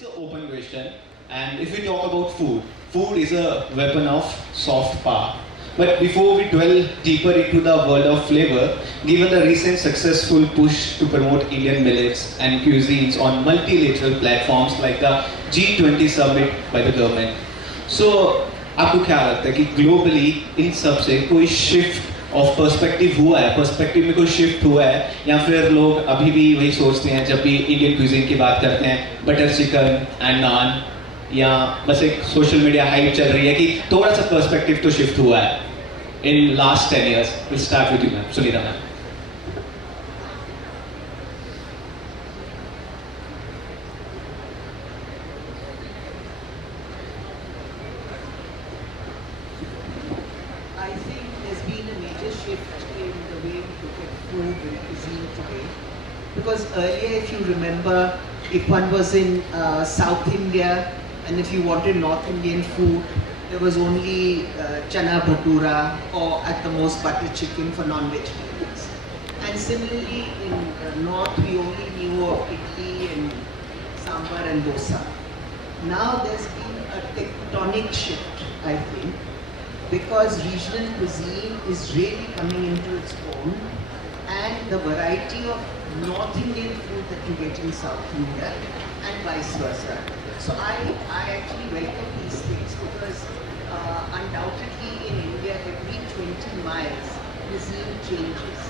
it's an open question. And if we talk about food, food is a weapon of soft power. But before we dwell deeper into the world of flavor, given the recent successful push to promote Indian millets and cuisines on multilateral platforms like the G20 summit by the government, so आपको क्या लगता है कि globally इन सब से कोई shift of perspective हुआ है, पर्सपेक्टिव में कोई शिफ्ट हुआ है, या फिर लोग अभी भी वही सोचते हैं जब भी इंडियन क्यूजिन की बात करते हैं बटर चिकन एंड नान, या बस एक सोशल मीडिया हाइप चल रही है कि थोड़ा सा पर्सपेक्टिव तो शिफ्ट हुआ है in last 10 years? We'll start with you, ma'am, Sunita ma'am. I think there's been a major shift in the way we look at food and cuisine today. Because earlier, if you remember, if one was in South India and if you wanted North Indian food, there was only chana bhatura or at the most butter chicken for non-vegetarians. And similarly, in North, we only knew of idli and sambar and dosa. Now there's been a tectonic shift, I think, because regional cuisine is really coming into its own, and the variety of North Indian food that you get in South India and vice versa. So I actually welcome these things because undoubtedly in India every 20 miles cuisine changes,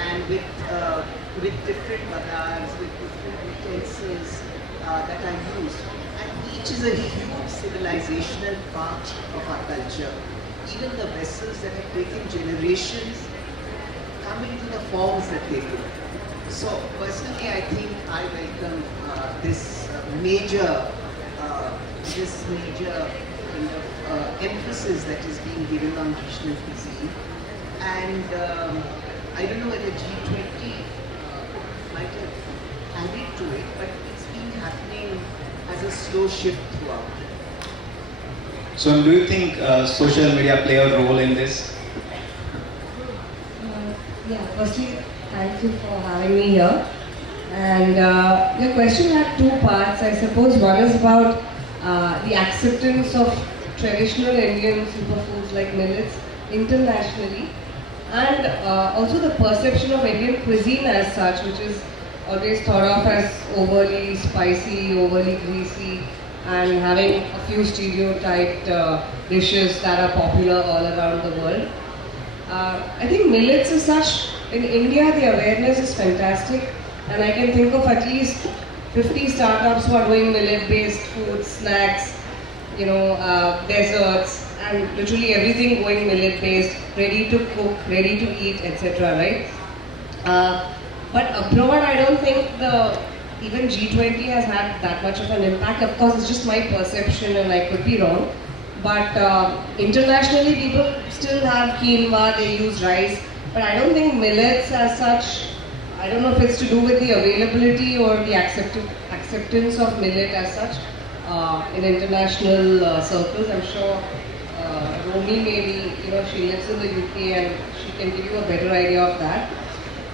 and with different madars, with different utensils that are used, and each is a huge civilizational part of our culture. Even the vessels that have taken generations come into the forms that they do. So personally, I think I welcome this major kind of emphasis that is being given on regional cuisine. And I don't know whether G20 might have added to it, but it's been happening as a slow shift throughout. So do you think social media play a role in this? Yeah, firstly, thank you for having me here. And your question had two parts. I suppose one is about the acceptance of traditional Indian superfoods like millets internationally, and also the perception of Indian cuisine as such, which is always thought of as overly spicy, overly greasy, and having a few stereotyped dishes that are popular all around the world. I think millets as such, in India the awareness is fantastic, and I can think of at least 50 startups who are doing millet-based food, snacks, desserts, and literally everything going millet-based, ready to cook, ready to eat, etc. Right? But abroad, I don't think even G20 has had that much of an impact. Of course, it's just my perception, and I could be wrong. But internationally, people still have quinoa, they use rice. But I don't think millets as such, I don't know if it's to do with the availability or the acceptance of millet as such in international circles. I'm sure Romi maybe, she lives in the UK and she can give you a better idea of that.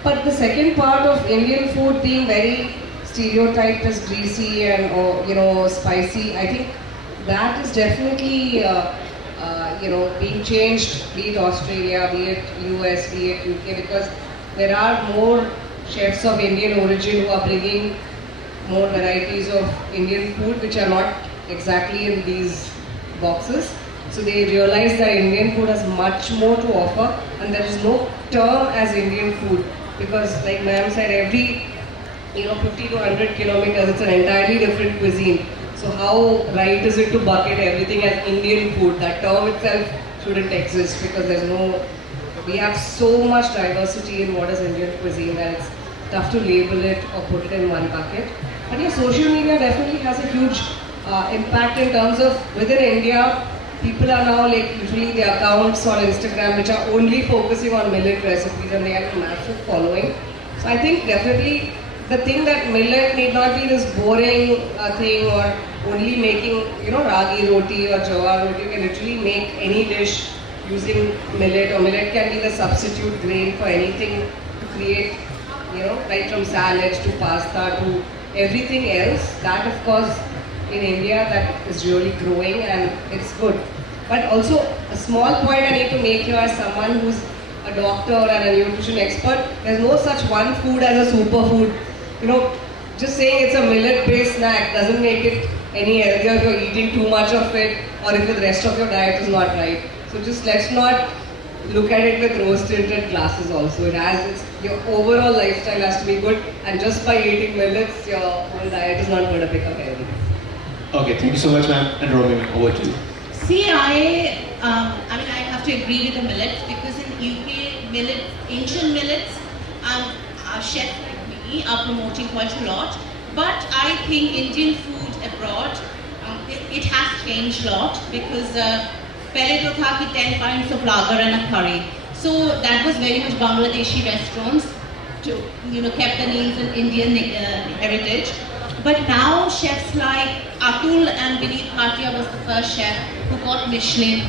But the second part of Indian food being very stereotyped as greasy and spicy, I think that is definitely being changed, be it Australia, be it US, be it UK, because there are more chefs of Indian origin who are bringing more varieties of Indian food which are not exactly in these boxes. So they realize that Indian food has much more to offer, and there is no term as Indian food, because like ma'am said, every 50 to 100 kilometers it's an entirely different cuisine. So how right is it to bucket everything as Indian food? That term itself shouldn't exist, because we have so much diversity in what is Indian cuisine that it's tough to label it or put it in one bucket. But yeah, social media definitely has a huge impact in terms of within India, people are now usually the accounts on Instagram which are only focusing on millet recipes, and they have a massive following. So I think definitely the thing that millet need not be this boring thing or only making ragi roti or jawar roti. You can literally make any dish using millet, or millet can be the substitute grain for anything to create, right from salads to pasta to everything else, that of course in India that is really growing and it's good. But also a small point I need to make here as someone who's a doctor and a nutrition expert, there's no such one food as a superfood. You know, just saying it's a millet-based snack doesn't make it any healthier if you're eating too much of it or if the rest of your diet is not right. So just let's not look at it with rose-tinted glasses also. Your overall lifestyle has to be good, and just by eating millets, your whole diet is not going to become healthy. Okay, thank you so much, ma'am. And Romy, over to you. See, I mean, I have to agree with the millets because in UK, ancient millets, a chef like me are promoting quite a lot. But I think Indian food abroad, it has changed a lot because pehle to tha ki 10 pints of lager and a curry. So that was very much Bangladeshi restaurants to, kept the names in Indian heritage. But now chefs like Atul and Vineet Bhatia was the first chef who got Michelin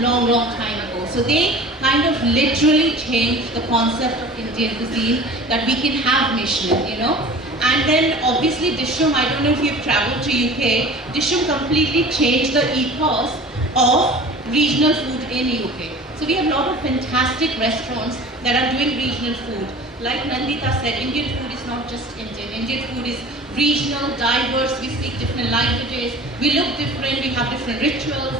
long time ago. So they kind of literally changed the concept of Indian cuisine that we can have Michelin, And then obviously Dishoom, I don't know if you've traveled to UK, Dishoom completely changed the ethos of regional food in UK. So we have a lot of fantastic restaurants that are doing regional food. Like Nandita said, Indian food is not just Indian. Indian food is regional, diverse, we speak different languages, we look different, we have different rituals.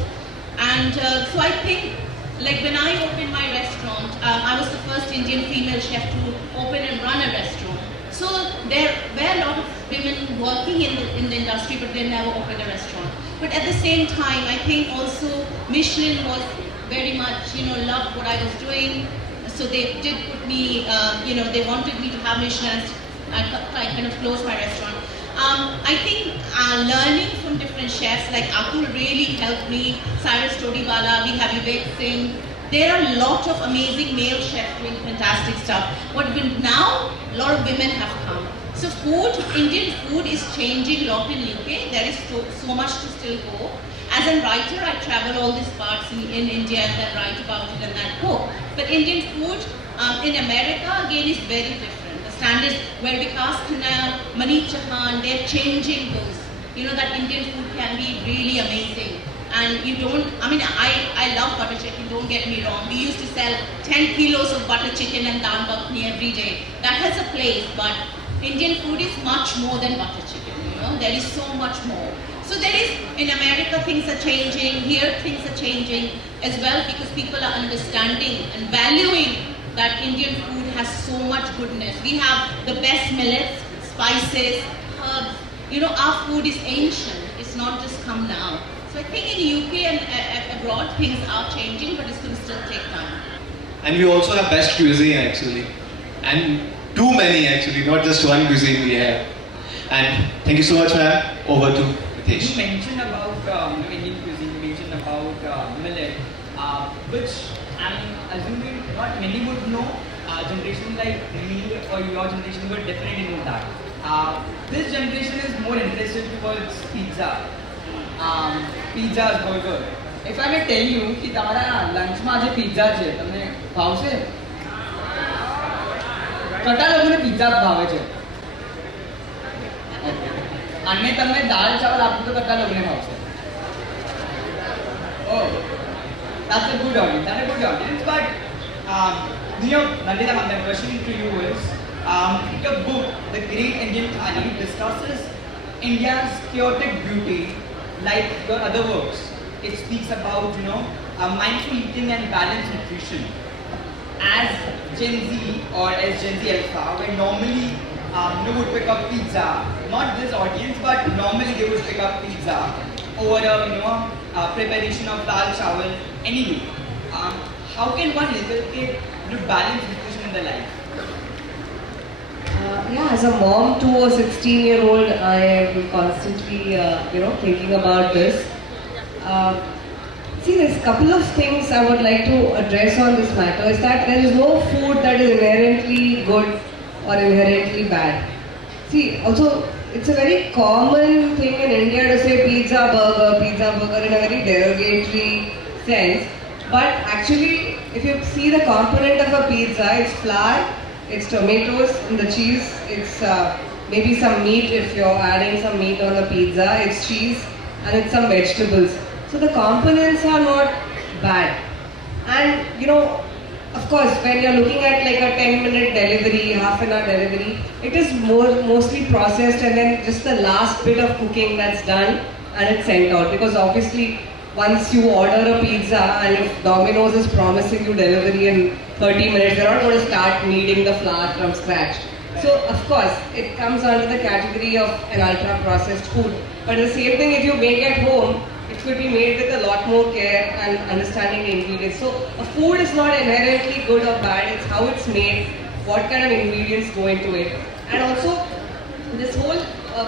And so I think, like when I opened my restaurant, I was the first Indian female chef to open and run a restaurant. So there were a lot of women working in the industry, but they never opened a restaurant. But at the same time, I think also Michelin was very much, loved what I was doing. So they did put me, they wanted me to have Michelin. I kind of closed my restaurant. I think learning from different chefs like Atul really helped me. Cyrus Todiwala, we have Vivek Singh. There are a lot of amazing male chefs doing fantastic stuff. But now, a lot of women have come. So Indian food is changing a lot in UK. There is so much to still go. As a writer, I travel all these parts in India and then write about it in that book. But Indian food in America, again, is very different. The standards where Vikas Khanna, Manish Chauhan, they're changing those. That Indian food can be really amazing. And I love butter chicken, don't get me wrong. We used to sell 10 kilos of butter chicken and dal makhani every day. That has a place, but Indian food is much more than butter chicken, There is so much more. So in America things are changing, here things are changing as well because people are understanding and valuing that Indian food has so much goodness. We have the best millets, spices, herbs. Our food is ancient, it's not just come now. So I think in UK and abroad things are changing, but it's going to still take time. And we also have best cuisine actually. And too many actually, not just one cuisine we have. And thank you so much, ma'am. Over to Mitesh. You mentioned about Indian cuisine, you mentioned about millet, which I'm assuming not many would know. Generation like me or your generation would definitely know that. This generation is more interested towards pizza, pizzas, burger. If I may tell you कि तुम्हारा lunch में आज pizza છે, તમને ભાવશે? કટા લોકોને pizza ભાવે છે. અને તમને દાળ ચાવલ આપું તો કટા લોકોને ભાવશે. Oh, that's a good audience. That's a good audience. But Nandita, my question to you is, your book, The Great Indian Thali, discusses India's chaotic beauty, like your other works. It speaks about, mindful eating and balanced nutrition. As Gen Z or as Gen Z Alpha, where normally would pick up pizza, not this audience, but normally they would pick up pizza over preparation of dal chawal anyway. How can one inculcate balanced nutrition in their life? As a mom to a 16-year-old, I am constantly, thinking about this. See, there's a couple of things I would like to address on this matter. Is that there is no food that is inherently good or inherently bad. See, also, it's a very common thing in India to say pizza burger in a very derogatory sense. But actually, if you see the component of a pizza, it's flour, it's tomatoes, and the cheese, it's maybe some meat if you're adding some meat on the pizza, it's cheese and it's some vegetables. So the components are not bad. And you know, of course, when you're looking at like a 10-minute delivery, half an hour delivery, it is mostly processed and then just the last bit of cooking that's done and it's sent out. Because obviously, once you order a pizza and if Domino's is promising you delivery in 30 minutes, they're not going to start kneading the flour from scratch. So of course, it comes under the category of an ultra-processed food. But the same thing if you make at home, it could be made with a lot more care and understanding the ingredients. So a food is not inherently good or bad, it's how it's made, what kind of ingredients go into it. And also, this whole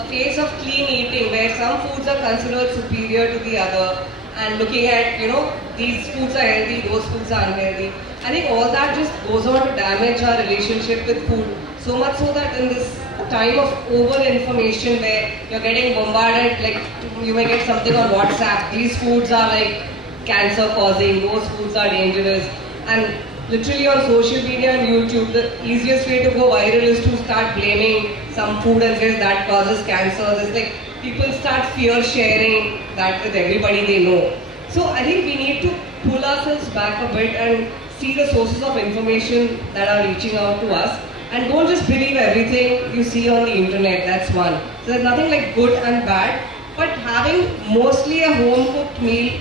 phase of clean eating where some foods are considered superior to the other and looking at, you know, these foods are healthy, those foods are unhealthy. I think all that just goes on to damage our relationship with food. So much so that in this time of over information where you're getting bombarded, like you may get something on WhatsApp, these foods are like cancer causing, those foods are dangerous. And literally on social media and YouTube, the easiest way to go viral is to start blaming some food and says that causes cancer. It's like people start fear sharing that with everybody they know. So I think we need to pull ourselves back a bit and see the sources of information that are reaching out to us. And don't just believe everything you see on the internet, that's one. So there's nothing like good and bad, but having mostly a home cooked meal,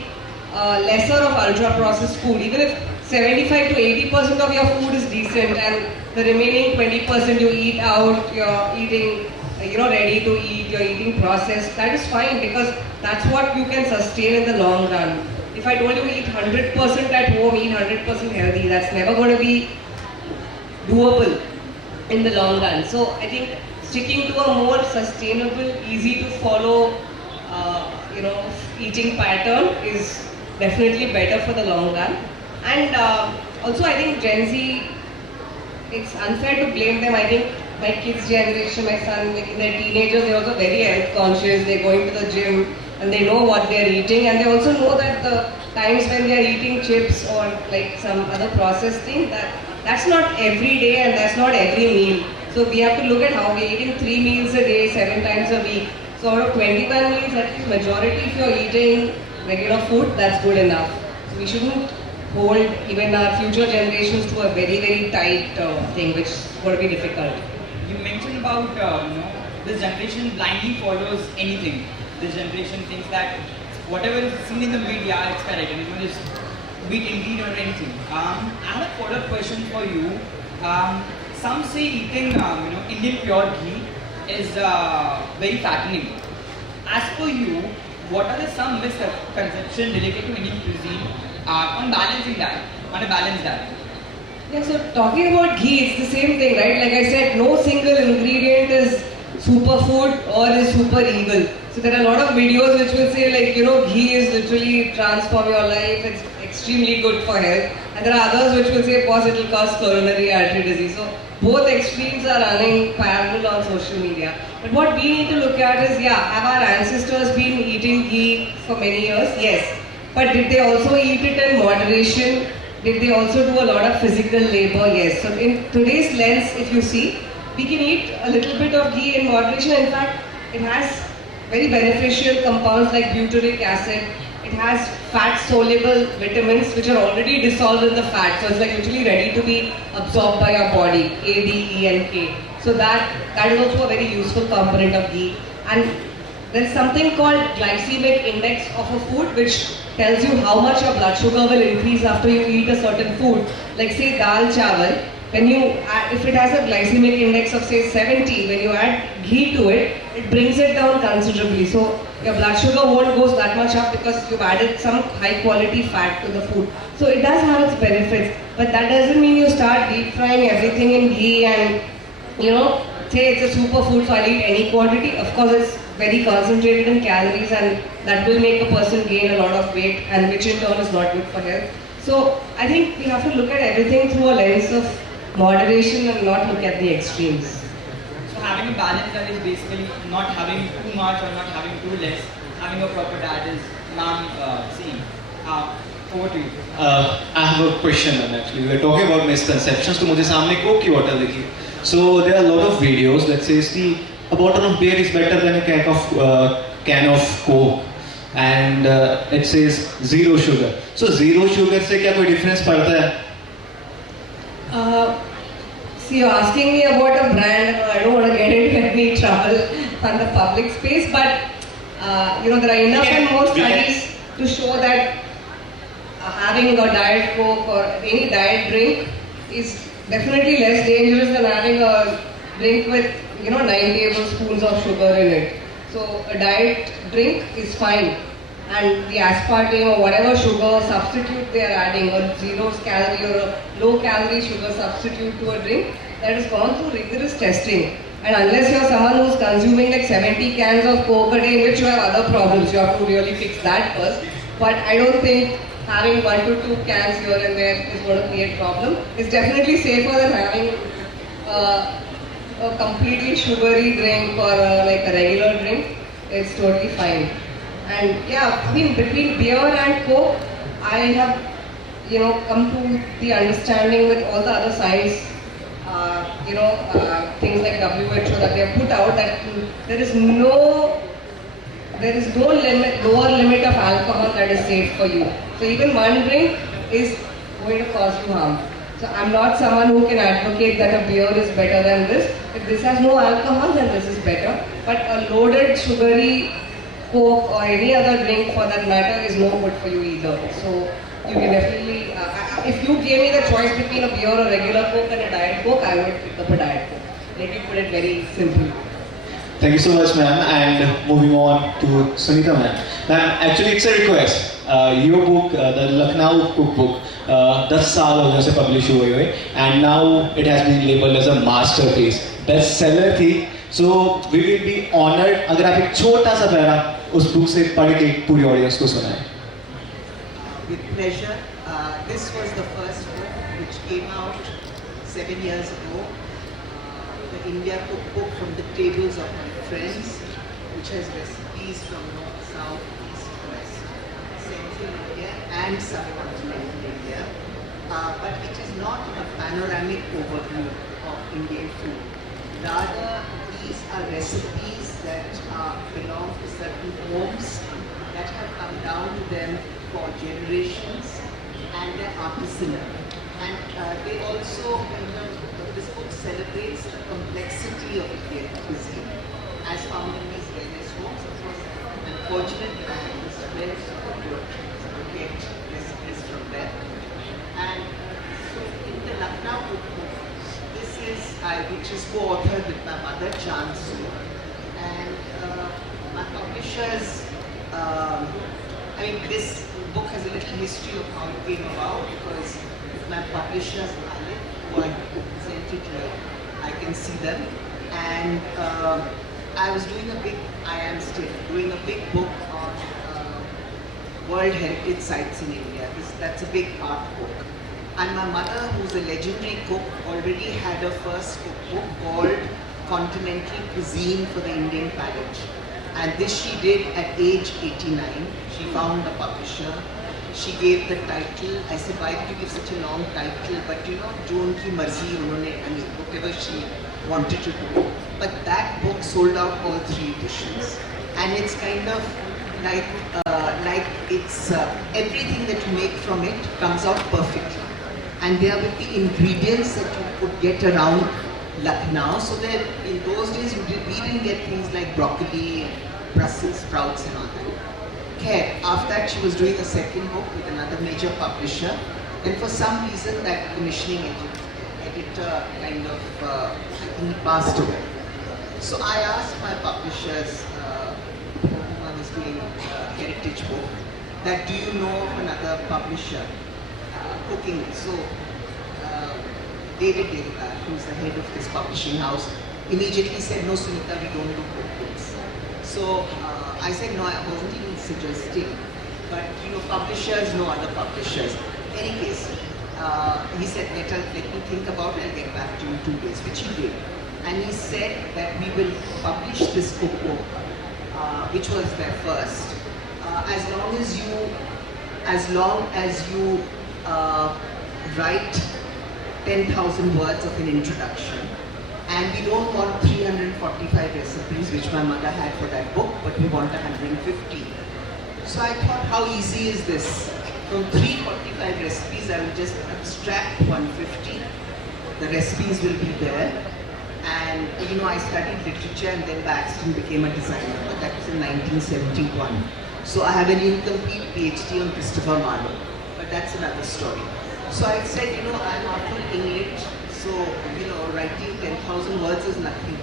lesser of ultra processed food, even if 75 to 80% of your food is decent and the remaining 20% you eat out, you're eating, ready to eat, you're eating processed, that is fine because that's what you can sustain in the long run. If I told you eat 100% at home, eat 100% healthy, that's never going to be doable in the long run. So I think sticking to a more sustainable, easy to follow, eating pattern is definitely better for the long run. And also I think Gen Z, it's unfair to blame them. I think my kids' generation, my son, like they're teenagers, they're also very health conscious, they're going to the gym and they know what they're eating and they also know that the times when they're eating chips or like some other processed thing, that's not every day and that's not every meal. So we have to look at how we're eating 3 meals a day, 7 times a week. So out of 21 meals, at least majority if you're eating regular food, that's good enough. So we shouldn't hold even our future generations to a very, very tight thing, which is going to be difficult. You mentioned about, this generation blindly follows anything. This generation thinks that whatever is seen in the media, it's correct and it will just beat indeed or anything. I have a follow-up question for you. Some say eating, Indian pure ghee is very fattening. As per you, what are the some misconceptions related to Indian cuisine on balancing that, on a balanced diet? Yeah, so talking about ghee, it's the same thing, right? Like I said, no single ingredient is superfood or is super evil. So there are a lot of videos which will say like, ghee is literally transform your life, it's extremely good for health. And there are others which will say, boss, it will cause coronary artery disease. So both extremes are running parallel on social media. But what we need to look at is, have our ancestors been eating ghee for many years? Yes. But did they also eat it in moderation? Did they also do a lot of physical labor? Yes. So in today's lens, if you see, we can eat a little bit of ghee in moderation. In fact, it has very beneficial compounds like butyric acid. It has fat-soluble vitamins which are already dissolved in the fat. So it's like literally ready to be absorbed by your body, A, D, E and K. So that is also a very useful component of ghee. And there's something called glycemic index of a food which tells you how much your blood sugar will increase after you eat a certain food. Like say dal chawal, if it has a glycemic index of say 70, when you add ghee to it, it brings it down considerably. So your blood sugar won't go that much up because you've added some high quality fat to the food. So it does have its benefits, but that doesn't mean you start deep frying everything in ghee and say it's a superfood, so I'll eat any quantity. Of course, it's very concentrated in calories and that will make a person gain a lot of weight and which in turn is not good for health. So I think we have to look at everything through a lens of moderation and not look at the extremes. So having a balanced diet is basically not having too much or not having too less. Having a proper diet is saying. Over to you. I have a question man, actually. We're talking about misconceptions. So मुझे सामने Coke की bottle दिखी. So there are a lot of videos that says the a bottle of beer is better than a can of Coke, and it says zero sugar. So zero sugar से क्या कोई difference पड़ता है? See, you're asking me about a brand. I don't want to get into any trouble on the public space, but there are enough and more studies to show that having a diet Coke or any diet drink is definitely less dangerous than having a drink with 9 tablespoons of sugar in it. So a diet drink is fine, and the aspartame or whatever sugar substitute they are adding, or zero calorie or a low calorie sugar substitute to a drink, that has gone through rigorous testing. And unless you're someone who's consuming like 70 cans of Coke a day, in which you have other problems, you have to really fix that first. But I don't think having 1 to 2 cans here and there is going to create problem. It's definitely safer than having a completely sugary drink or like a regular drink. It's totally fine. And yeah, between beer and Coke, I have come to the understanding with all the other science, things like WHO that they have put out, that there is no lower limit of alcohol that is safe for you. So even one drink is going to cause you harm. So I'm not someone who can advocate that a beer is better than this. If this has no alcohol, then this is better. But a loaded sugary Coke or any other drink for that matter is no good for you either. So you can definitely, if you gave me the choice between a beer or regular Coke and a diet Coke, I would pick up a diet Coke. Let me put it very simply. Thank you so much, ma'am. And moving on to Sunita, ma'am. Ma'am, actually it's a request. Your book, the Lucknow cookbook, 10 साल हो गए उसे publish हुए, and now it has been labeled as a masterpiece, bestseller थी. So we will be honored अगर आप एक छोटा सा पैरा उस बुक से पढ़ के पूरी ऑडियंस को सुनाएं. With pleasure. This was the first book which came out 7 years ago. The India cookbook from the tables of my friends, which has recipes from north, south, east, west, central India and subcontinental India. But it is not a panoramic overview of Indian food. Rather, these are recipes that belong to certain homes that have come down to them for generations, and they're artisanal. And they also, this book celebrates the complexity of Indian cuisine as found in these various homes. Of course, I'm fortunate that I have this friends to get recipes from them. And so in the Lucknow cookbook, this is, which is co-authored with my mother, Chansu, and my publishers. This book has a little history of how it came about, because my publishers, who I presented here, I can see them, and I was doing I am still doing a big book on World Heritage Sites in India. That's a big art book. And my mother, who's a legendary cook, already had a first cookbook called Continental Cuisine for the Indian Palate. And this she did at age 89. She found a publisher. She gave the title. I said, why did you give such a long title? But jo unki marzi, whatever she wanted to do. But that book sold out all 3 editions. And it's kind of like it's everything that you make from it comes out perfectly. And they are with the ingredients that you could get around Lucknow. So that in those days we didn't get things like broccoli and Brussels sprouts and all that. Okay, after that she was doing a second book with another major publisher, and for some reason that commissioning editor kind of, I think he passed away. So I asked my publishers, whom I was doing a heritage book, that do you know of another publisher cooking? So David Devgar, who's the head of this publishing house, immediately said, no Sunita, we don't do cookbooks. So I said, no, I wasn't even suggesting, but publishers know other publishers. In any case, he said, let me think about it, I'll get back to you in 2 days, which he did. And he said that we will publish this cookbook, which was their first, as long as you write 10,000 words of an introduction And we don't want 345 recipes, which my mother had for that book, but we want 150. So I thought, how easy is this? From 345 recipes, I will just abstract 150. The recipes will be there. And I studied literature and then by accident became a designer, but that was in 1971. So I have an incomplete PhD on Christopher Marlowe, but that's another story. So I said, I'm not from English, so, writing 10,000 words is nothing.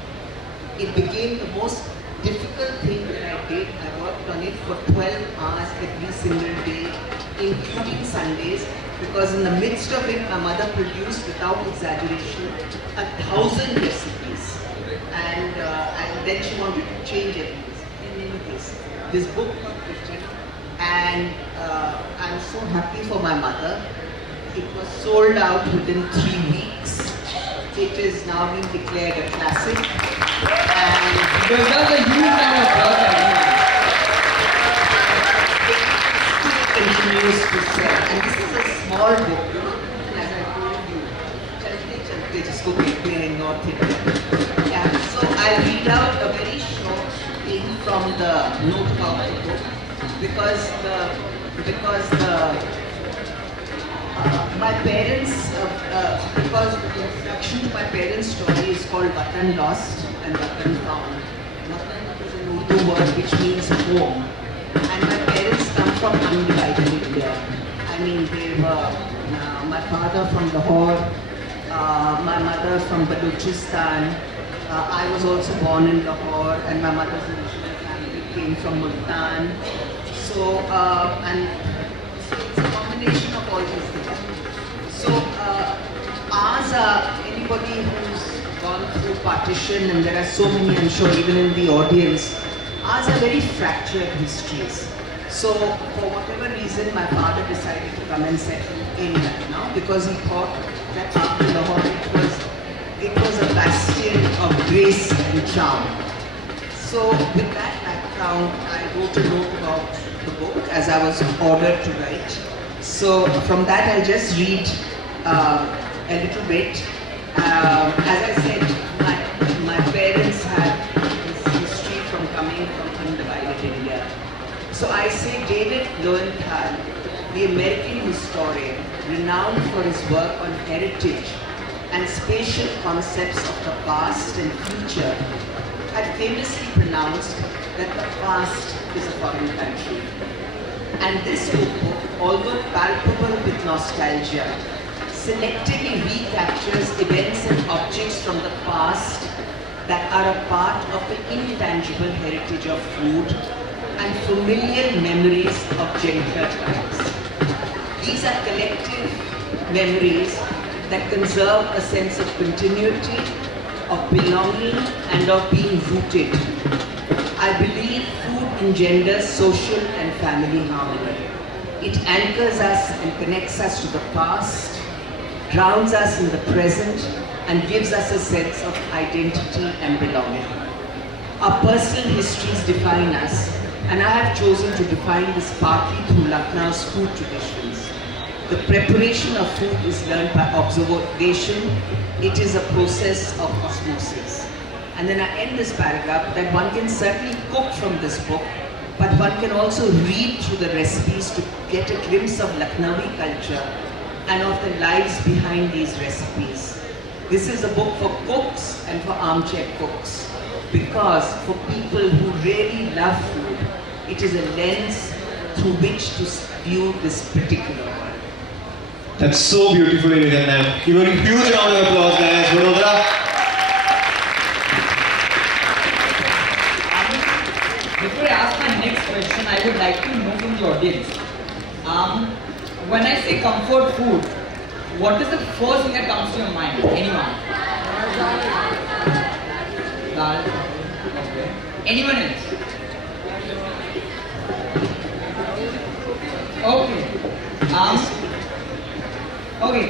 It became the most difficult thing that I did. I worked on it for 12 hours every single day, including Sundays, because in the midst of it, my mother produced, without exaggeration, 1,000 recipes. And then she wanted to change everything. In any case, this book got printed, and I'm so happy for my mother. It was sold out within 3 weeks. It is now being declared a classic. And Because that's a huge round of applause, everyone. it continues to sell. And this is a small book, as I told you. Chalte chalte jisko kehte hain North India. Yeah, so I'll read out a very short thing from the note of the book because my parents, because the introduction to my parents' story is called Watan Lost and Watan Found. Watan is an Urdu word which means home. And my parents come from undivided India. I mean, they were my father from Lahore, my mother from Balochistan. I was also born in Lahore, and my mother's original family came from Multan. So, and so it's a combination of all these things. So, ours are anybody who's gone through partition, and there are so many, I'm sure, even in the audience, ours are very fractured histories. So, for whatever reason, my father decided to come and settle in Lucknow because he thought that after Lahore it was a bastion of grace and charm. So, with that background, I wrote a note about the book as I was ordered to write. So, from that, I'll just read a little bit. As I said, my parents had this history from coming from undivided India. So I say David Lowenthal, the American historian, renowned for his work on heritage and spatial concepts of the past and future, had famously pronounced that the past is a foreign country. And this book, although palpable with nostalgia, selectively recaptures events and objects from the past that are a part of the intangible heritage of food and familiar memories of gentler times. These are collective memories that conserve a sense of continuity, of belonging, and of being rooted. I believe food engenders social and family harmony. It anchors us and connects us to the past, grounds us in the present, and gives us a sense of identity and belonging. Our personal histories define us, and I have chosen to define this partly through Lucknow's food traditions. The preparation of food is learned by observation. It is a process of osmosis. And then I end this paragraph that one can certainly cook from this book, but one can also read through the recipes to get a glimpse of Lucknowi culture and of the lives behind these recipes. This is a book for cooks and for armchair cooks, because for people who really love food, it is a lens through which to view this particular world. That's so beautifully written, ma'am. Give a huge round of applause, guys. Vadodara. Before I ask my next question, I would like to know from the audience. When I say comfort food, what is the first thing that comes to your mind? Anyone? Dal. Okay. Anyone else? Okay. Okay.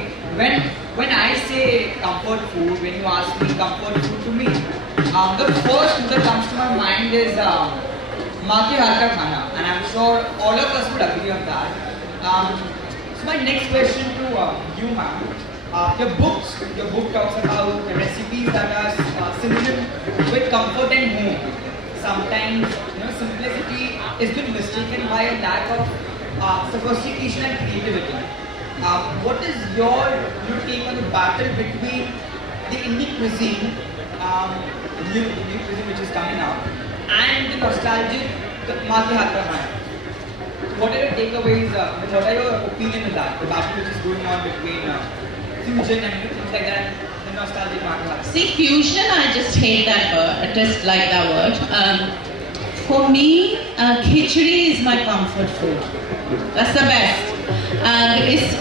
When I say comfort food, when you ask me comfort food to me, the first food that comes to my mind is maa ke haath ka khana, and I'm sure all of us would agree on that. So my next question to you, ma'am, your book talks about recipes that are synonym with comfort and home. Sometimes, simplicity is been mistaken by a lack of sophistication and creativity. What is your take on the battle between the Indian cuisine, new cuisine which is coming out, and the nostalgic Maa ke haath ka khana? What are your takeaways? What are your opinion on that? The battle which is going on between fusion and things like that, the nostalgic Maa ke haath ka. See, fusion, I just hate that word. I just like that word. For me, khichdi is my comfort food. That's the best.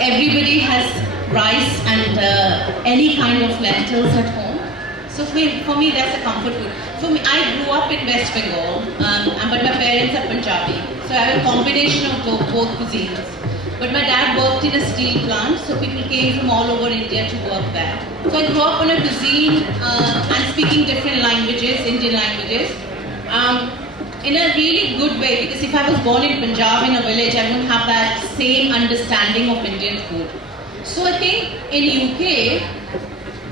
Everybody has rice and any kind of lentils at home. So for me, that's a comfort food. For me, I grew up in West Bengal, but my parents are Punjabi. So I have a combination of both cuisines. But my dad worked in a steel plant, so people came from all over India to work there. So I grew up on a cuisine and speaking different languages, Indian languages. In a really good way, because if I was born in Punjab in a village, I wouldn't have that same understanding of Indian food. So I think in UK,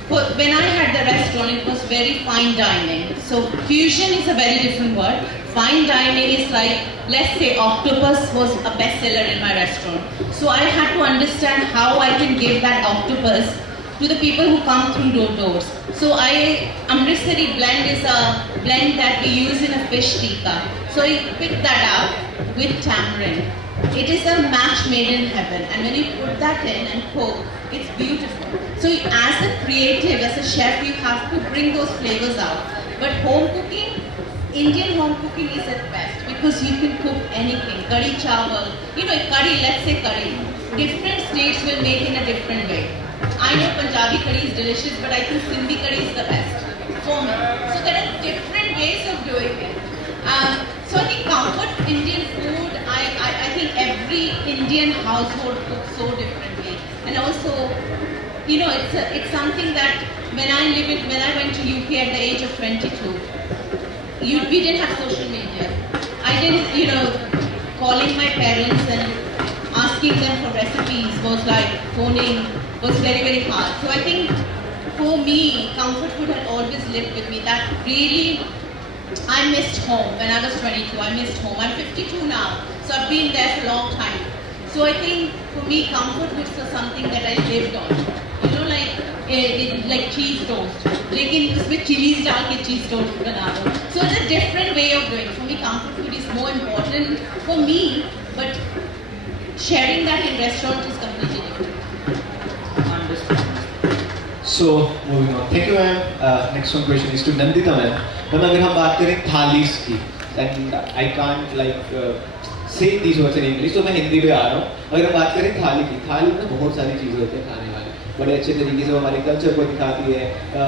when I had the restaurant, it was very fine dining. So fusion is a very different word. Fine dining is like, let's say octopus was a bestseller in my restaurant. So I had to understand how I can give that octopus to the people who come through those doors. So Amritsari blend is a blend that we use in a fish tikka. So I pick that up with tamarind. It is a match made in heaven, and when you put that in and cook, it's beautiful. So as a creative, as a chef, you have to bring those flavors out. But home cooking, Indian home cooking is at best because you can cook anything. Curry chawal, curry, let's say curry. Different states will make in a different way. I know Punjabi curry is delicious, but I think Sindhi curry is the best for me. So there are different ways of doing it. So I think comfort Indian food, I think every Indian household cooks so differently. And also, it's something that when I went to UK at the age of 22, we didn't have social media. I didn't, calling my parents and asking them for recipes was like phoning, was very, very hard. So I think for me, comfort food had always lived with me. That really, I missed home when I was 22. I missed home. I'm 52 now, so I've been there for a long time. So I think for me, comfort food was something that I lived on. Like cheese toast. लेकिन उसमें chilies डाल के cheese toast बना दो. So it's a different way of doing it. For me, comfort food is more important for me, but sharing that in restaurants is completely different. Understood. So moving on. Thank you, ma'am. Next one question is to Nandita, ma'am. Ma'am, अगर हम बात करें थालीस की, and I can't say these words in English, तो मैं हिंदी में आ रहा हूँ. अगर हम बात करें थाली की, थाली में बहुत सारी चीज़ें होती हैं खाने वाली. बड़े अच्छे तरीके से हमारे कल्चर को दिखाती है.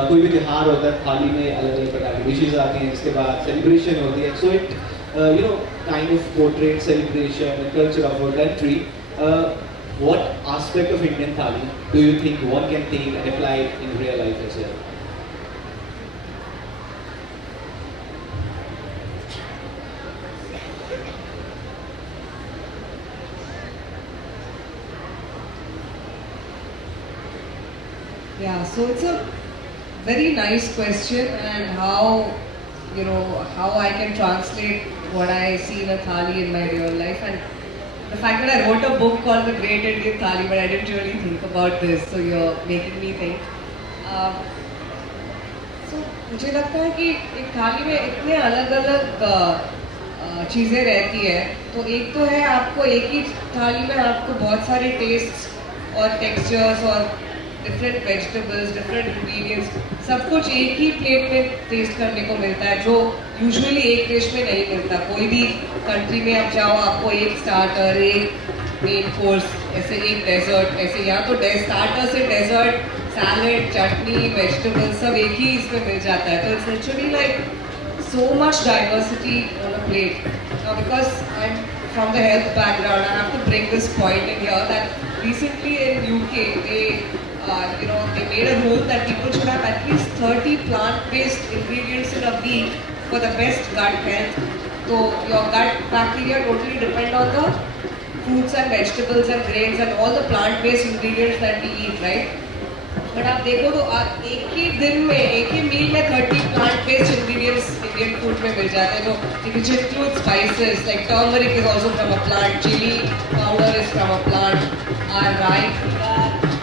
कोई भी त्योहार होता है, थाली में अलग अलग प्रकार की डिशेज आती हैं, जिसके बाद सेलिब्रेशन होती है. So it kind of portrays celebration and culture of our country. What aspect of Indian thali do you think one can take and apply in real life as well? Yeah, so it's a very nice question, and how I can translate what I see in a thali in my real life, and the fact that I wrote a book called The Great Indian Thali, but I didn't really think about this, so you're making me think. So मुझे लगता है कि एक थाली में इतने अलग अलग चीज़ें रहती है. तो एक तो है आपको एक ही थाली में आपको बहुत सारे टेस्ट और टेक्सचर्स और डिफरेंट वेजिटेबल्स, डिफरेंट इंग्रेडिएंट्स, सब कुछ एक ही प्लेट में टेस्ट करने को मिलता है, जो यूजुअली एक डिश में नहीं मिलता. कोई भी कंट्री में आप जाओ, आपको एक स्टार्टर, एक मेन कोर्स, ऐसे एक डेजर्ट, ऐसे यहाँ तो स्टार्टर से डेजर्ट, सैलेड, चटनी, वेजिटेबल्स सब एक ही इसमें मिल जाता है. तो it's actually like so much diversity on a plate. Now, because I'm from the health background, I have to bring this point in here that recently in UK they made a rule that people should have at least 30 plant-based ingredients in a week for the best gut health. So your gut bacteria totally depend on the fruits and vegetables and grains and all the plant-based ingredients that we eat, right? But आप देखो तो आप एक ही दिन में एक ही मील में 30 plant based ingredients Indian food में मिल जाते हैं. तो which include spices like turmeric is also from a plant, chili powder is from a plant, our rye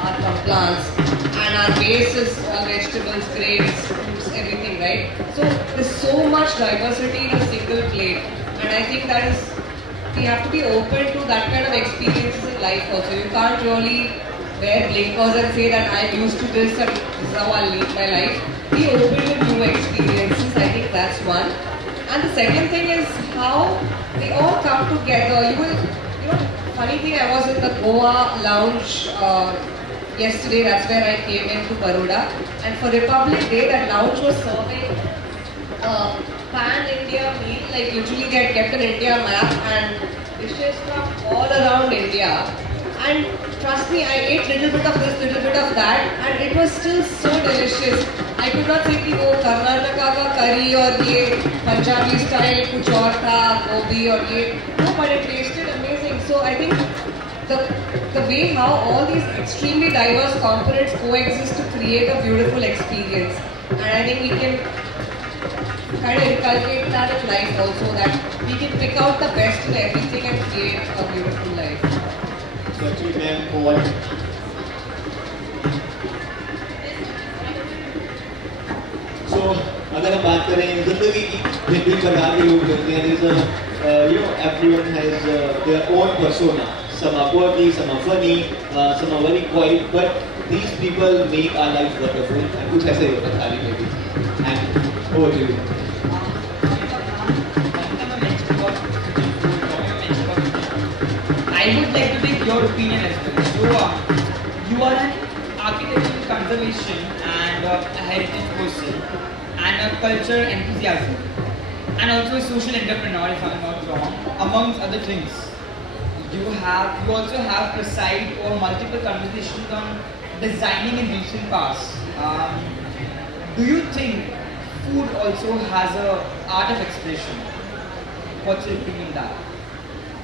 are from plants, and our base is vegetables, grains, fruits, everything, right? So there's so much diversity in a single plate, and I think that is we have to be open to that kind of experiences in life also. You can't really wear blinkers and say that I'm used to this and this is how I'll live my life. Be open to new experiences. I think that's one. And the second thing is how they all come together. Funny thing, I was in the Goa lounge yesterday. That's where I came into Baroda. And for Republic Day, that lounge was serving pan-India meal. Like literally they had kept an India map and dishes from all around India. And trust me, I ate little bit of this, little bit of that, and it was still so delicious. I could not say कि वो कर्नाटका का curry और ये Punjabi style कुछ और था, gobi और ये, no, but it tasted amazing. So I think the way how all these extremely diverse components coexist to create a beautiful experience, and I think we can kind of inculcate that in life also, that we can pick out the best in everything and create a beautiful life. So actually मैं one so अगर हम बात करें जिंदगी की विभिन्न प्रकार के लोग होते हैं, there is a everyone has their own persona. Some are quirky, some are funny, some are very quiet, but these people make our life wonderful. And कुछ ऐसे होता है थाली में भी. And over to you. I would like to take your opinion as well. So, you are an architectural conservation and a heritage person and a culture enthusiast and also a social entrepreneur, if I'm not wrong, amongst other things. You also have presided over multiple conversations on designing in recent past. Do you think food also has a art of expression? What's your opinion on that?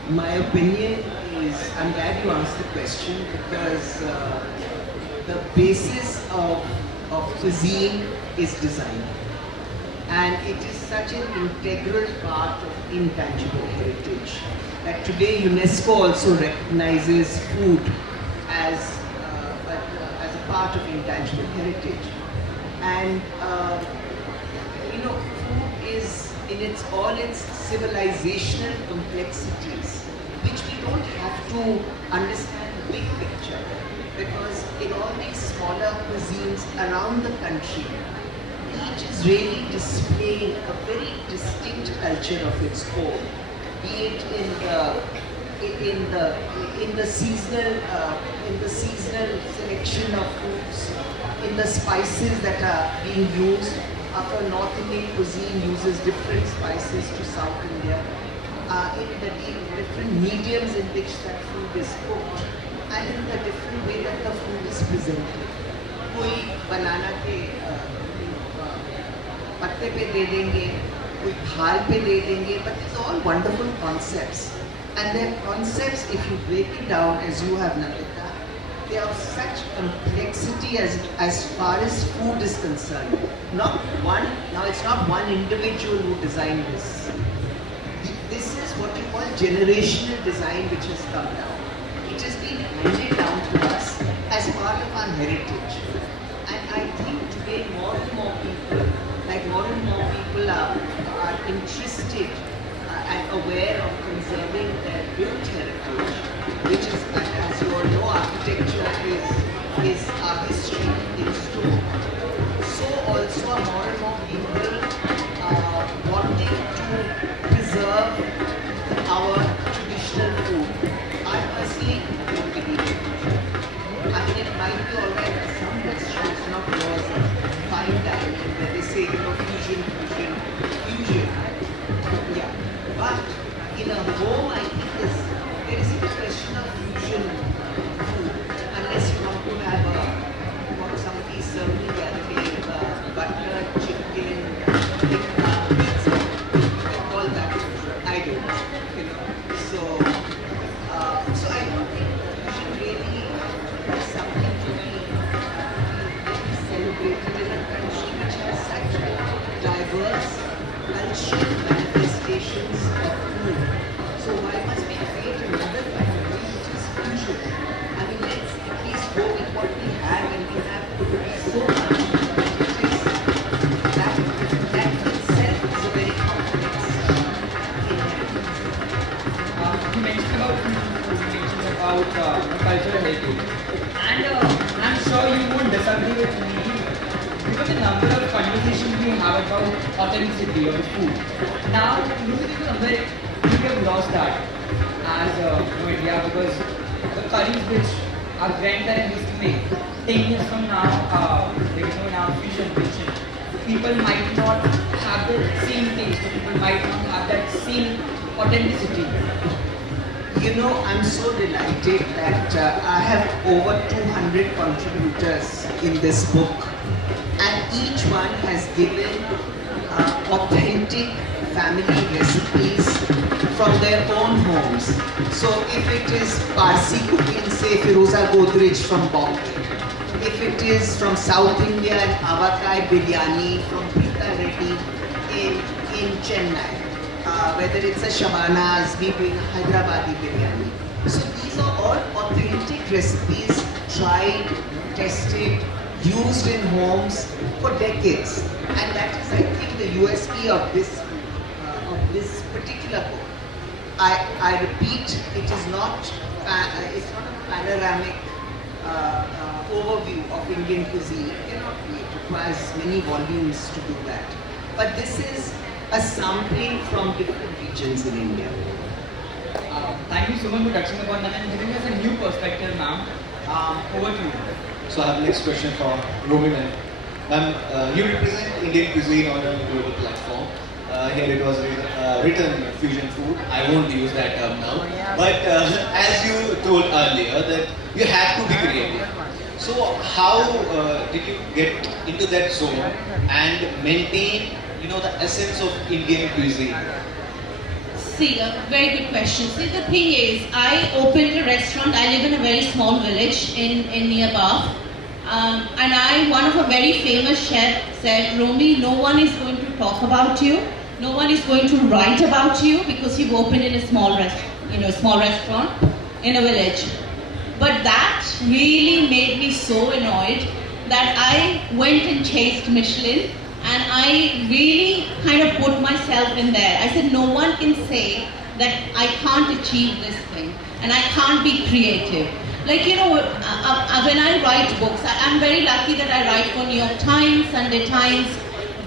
My opinion is, I'm glad you asked the question, because the basis of cuisine is design. And it is such an integral part of intangible heritage that today UNESCO also recognizes food as a part of intangible heritage. And food is in all its civilizational complexities, which we don't have to understand the big picture, because in all these smaller cuisines around the country, each is really displaying a very distinct culture of its own, be it in the seasonal selection of foods, in the spices that are being used. After North Indian cuisine uses different spices to South India, in the different mediums in which that food is cooked, and in the different way that the food is presented. कोई बनाना के पत्ते पे दे देंगे, कोई थाल पे दे देंगे, but these are all wonderful concepts. And their concepts, if you break it down, as you have, Nandita, they are of such complexity as far as food is concerned. It's not one individual who designed this. This is what you call generational design, which has come down. It has been handed down to us as part of our heritage. And I think today more and more people are interested and aware of conserving their built heritage, which is, as you all know, architecture is our history in stone. So also are more and more people wanting to preserve our traditional food. I personally don't believe it. I mean, it might be alright at some restaurants, not yours, fine dining, where they say, fusion. Yeah. But in a home, I think there isn't a question of fusion food, unless you want to have what somebody served me the other day, butter, chicken, tikka, pizza. You can call that fusion. I don't. So I don't think fusion really is something to be you mentioned about food, you mentioned about cultural heritage. And I'm sure you won't disagree with me because the number of conversations we have about authenticity of the food. Now, losing it somewhere, we have lost that as India because the curries which our grandparents used to make 10 years from now, there is no now fusion kitchen. People might not have the same taste, or people might not have that same authenticity. You know, I'm so delighted that I have over 200 contributors in this book, and each one has given authentic family recipes from their own homes. So if it is Parsi cooking, say Firoza Godrej from Bombay, if it is from South India and Avakai biryani from Prita Reddy in Chennai, whether it's a Shabana Azmi doing Hyderabadi biryani. So these are all authentic recipes, tried, tested, used in homes for decades. And that is, I think, the USP of this particular book. I repeat, it is not, it's not a panoramic overview of Indian cuisine. It cannot be. It requires many volumes to do that. But this is a sampling from different regions in India. Thank you so much for touching upon that and giving us a new perspective, ma'am. Over to you. So I have next question for Romi ma'am. Ma'am, you represent Indian cuisine on a global platform. Here it was written fusion food. I won't use that term now. But as you told earlier that you have to be creative. So how did you get into that zone and maintain, the essence of Indian cuisine? See, a very good question. See, the thing is, I opened a restaurant. I live in a very small village in near Bath. And one of a very famous chef said, Romi, no one is going to talk about you. No one is going to write about you because you've opened in a small restaurant in a village. But that really made me so annoyed that I went and chased Michelin. And I really kind of put myself in there. I said, no one can say that I can't achieve this thing and I can't be creative. Like, when I write books, I'm very lucky that I write for New York Times, Sunday Times.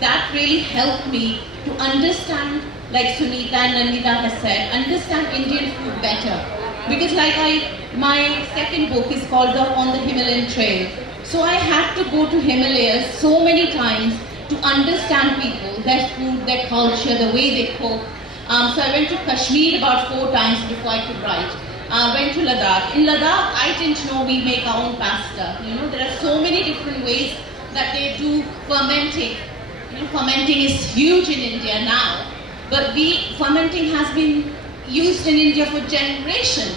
That really helped me to understand, like Sunita and Nandita has said, understand Indian food better. Because my second book is called On the Himalayan Trail. So I had to go to Himalayas so many times to understand people, their food, their culture, the way they cook. So I went to Kashmir about 4 times before I could write. Went to Ladakh. In Ladakh, I didn't know we make our own pasta. There are so many different ways that they do fermenting. Fermenting is huge in India now, but fermenting has been used in India for generations.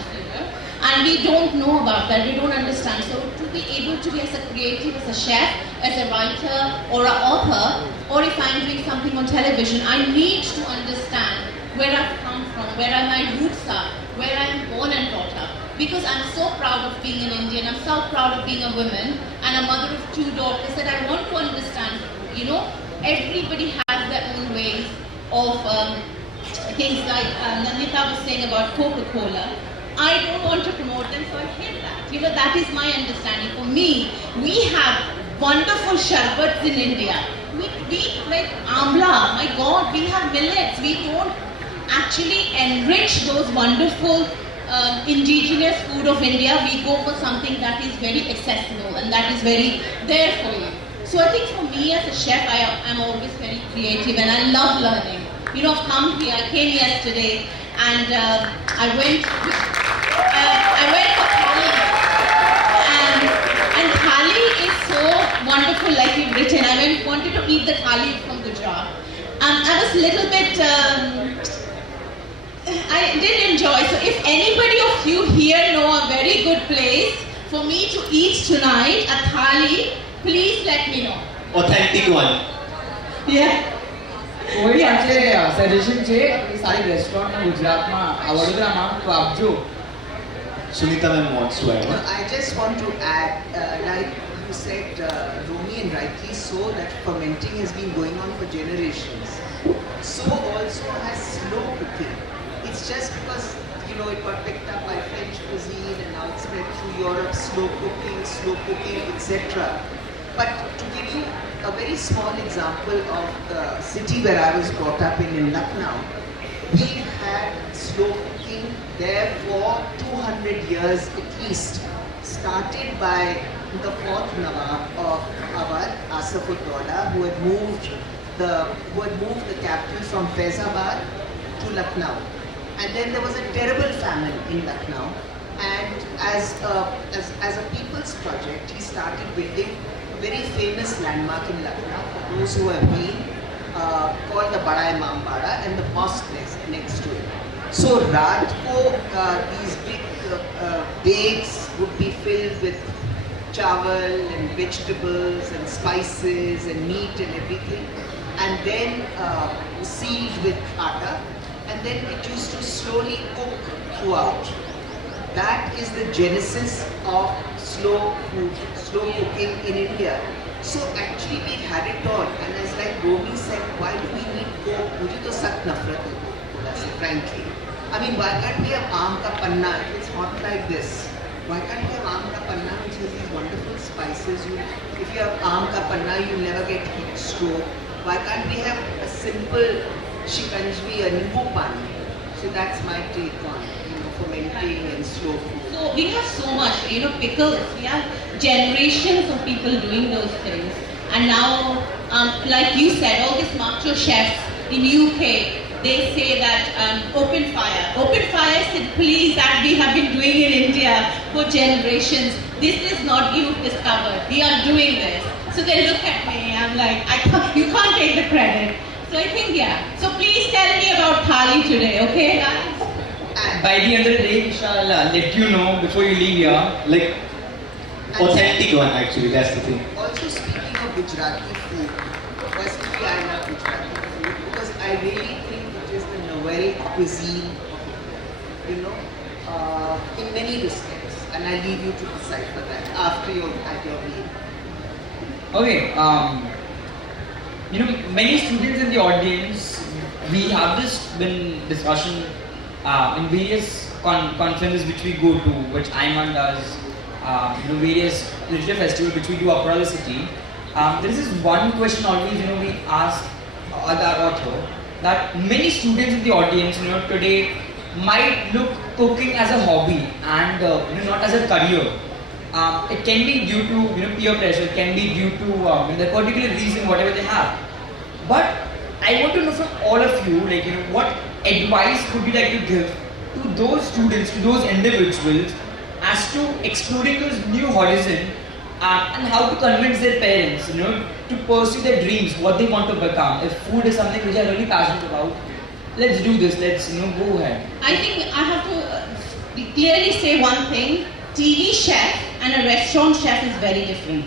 And we don't know about that, we don't understand. So to be able to be as a creative, as a chef, as a writer or an author, or if I'm doing something on television, I need to understand where I've come from, where my roots are, where I'm born and brought up. Because I'm so proud of being an Indian, I'm so proud of being a woman and a mother of 2 daughters that I want to understand, everybody has their own ways of things like Nandita was saying about Coca-Cola. I don't want to promote them, so I hate that. That is my understanding. For me, we have wonderful sharbats in India. We like amla, my God, we have millets. We don't actually enrich those wonderful indigenous food of India. We go for something that is very accessible and that is very there for you. So I think for me as a chef, I'm always very creative and I love learning. I've come here, I came yesterday and I went for thali. And thali is so wonderful, like you've written. I wanted to eat the thali from Gujarat. I was a little bit, I didn't enjoy. So if anybody of you here know a very good place for me to eat tonight, a thali, please let me know. Authentic one. Yeah. કોઈ આજે suggestion છે કે સારી restaurant ગુજરાતમાં વડોદરામાં તો આપજો. Sunita ma'am wants to add. I just want to add, like you said, Romi, and rightly so, that fermenting has been going on for generations. So also has slow cooking. It's just because you know, it got picked up by French cuisine and now it's spread through Europe, slow cooking, etc. But to give you a very small example of the city where I was brought up in Lucknow, we've had slow cooking there for 200 years at least, started by the fourth Nawab of Awadh, Asaf ud Daula, who had moved the capital from Faizabad to Lucknow. And then there was a terrible famine in Lucknow, and as a people's project, he started building a very famous landmark in Lucknow for those who have been, called the Bada Imam Bada, and the mosque next to it. So Raat ko these big bags would be filled with chawal and vegetables and spices and meat and everything, and then sealed with atta, and then it used to slowly cook throughout. That is the genesis of slow cooking in India. So actually we've had it all, and as like Romi said, why do we need coke? मुझे तो सख्त नफरत है coke से, frankly. I mean, why can't we have aam ka panna if it's hot like this? Why can't we have aam ka panna which has these wonderful spices? If you have aam ka panna, you'll never get heat stroke. Why can't we have a simple shikanjvi, a nimbu pani? So that's my take on, you know, fermenting and slow food. So we have so much, you know, pickles. We have generations of people doing those things. And now, like you said, all these macho chefs in UK, they say that open fire simply that we have been doing in India for generations. This is not you've discovered. We are doing this. So they look at me. I'm like, you can't take the credit. So I think, yeah. So please tell me about thali today, okay, guys? By the end of the day, we shall let you know before you leave here. Like, authentic one actually, that's the thing. Also speaking of Gujarati food, firstly I love Gujarati food because I really think it is the novel cuisine of India, you know, in many respects. And I leave you to decipher that after you've had your meal. Okay, you know, many students in the audience, we have this been discussion in various conferences which we go to, which Ayman does, you know, various literature festivals which we do across the city. There is this one question always, you know, we ask the author, that many students in the audience, you know, today might look cooking as a hobby and you know, not as a career. It can be due to, you know, peer pressure, it can be due to you know, the particular reason, whatever they have. But I want to know from all of you, like, you know, what advice would you like to give to those students, to those individuals, as to exploring those new horizons and how to convince their parents, you know, to pursue their dreams, what they want to become. If food is something which they are really passionate about, let's do this, let's, you know, go ahead. I think I have to clearly say one thing. TV chef and a restaurant chef is very different.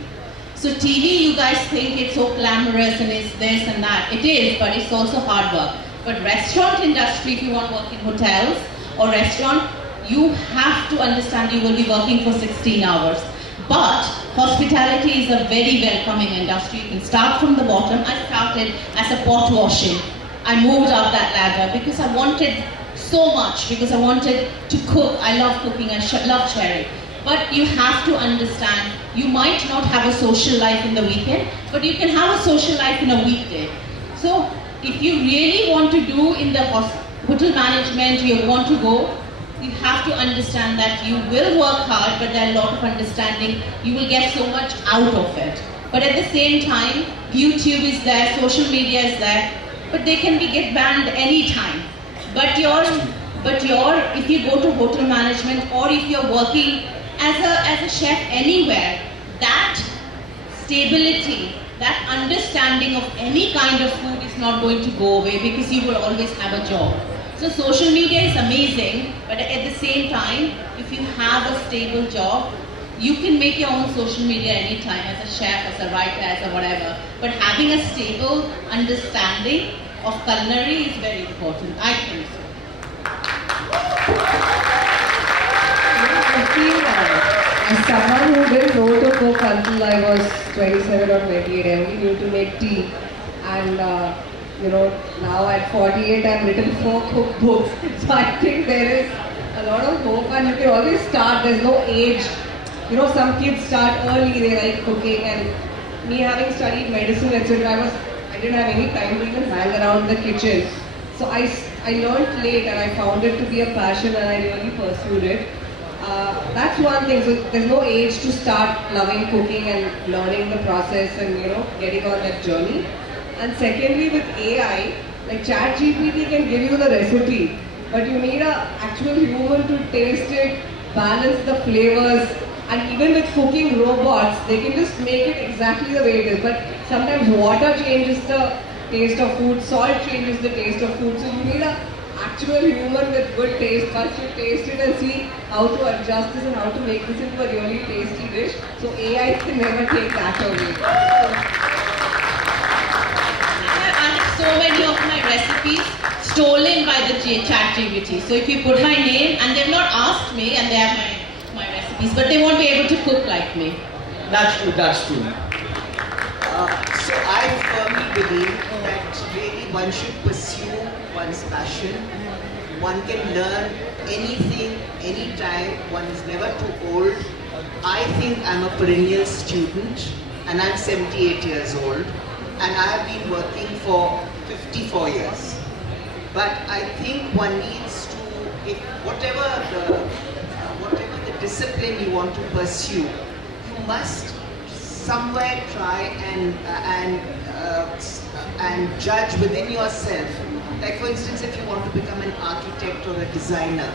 So TV, you guys think it's so glamorous and it's this and that. It is, but it's also hard work. But restaurant industry, if you want to work in hotels or restaurant, you have to understand you will be working for 16 hours. But hospitality is a very welcoming industry. You can start from the bottom. I started as a pot washing. I moved up that ladder because I wanted so much, because I wanted to cook. I love cooking, I love sharing. But you have to understand, you might not have a social life in the weekend, but you can have a social life in a weekday. So if you really want to do in the hotel management, you want to go, you have to understand that you will work hard, but there are a lot of understanding. You will get so much out of it. But at the same time, YouTube is there, social media is there, but they can get banned anytime. But if you go to hotel management or if you're working as a chef anywhere, that stability, that understanding of any kind of food is not going to go away because you will always have a job. So social media is amazing, but at the same time, if you have a stable job, you can make your own social media anytime as a chef, as a writer, as a whatever. But having a stable understanding of culinary is very important, I think so. I feel as someone who didn't know to cook until I was 27 or 28, I only knew to make tea. And you know, now at 48 I've written 4 cookbooks. So I think there is a lot of hope, and you can always start. There's no age. You know, some kids start early. They like cooking, and me having studied medicine, etc. I didn't have any time to even hang around the kitchen. So I learned late, and I found it to be a passion, and I really pursued it. That's one thing. So there's no age to start loving cooking and learning the process and getting on that journey. And secondly, with AI, like ChatGPT can give you the recipe, but you need a actual human to taste it, balance the flavors, and even with cooking robots, they can just make it exactly the way it is. But sometimes water changes the taste of food, salt changes the taste of food. So you need a actual human with good taste buds to taste it and see how to adjust this and how to make this into a really tasty dish. So AI can never take that away. I have so many of my recipes stolen by the ChatGPT. So if you put my name, and they've not asked me, and they have my recipes, but they won't be able to cook like me. That's true, that's true. So I firmly believe that really one should pursue one's passion. One can learn anything, anytime. One is never too old. I think I'm a perennial student, and I'm 78 years old, and I have been working for 54 years. But I think one needs to, if whatever the discipline you want to pursue, you must somewhere try and judge within yourself. Like for instance, if you want to become an architect or a designer,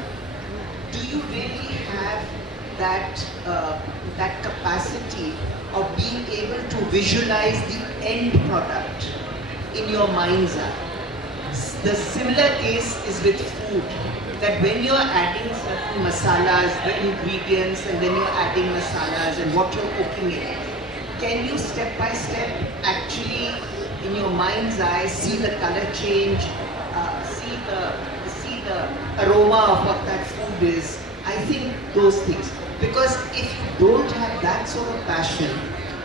do you really have that capacity of being able to visualize the end product in your mind's eye? The similar case is with food, that when you're adding certain masalas, the ingredients, and then you're adding masalas and what you're cooking in, can you step by step actually in your mind's eye see the color change, see the aroma of what that food is? I think those things. Because if you don't have that sort of passion,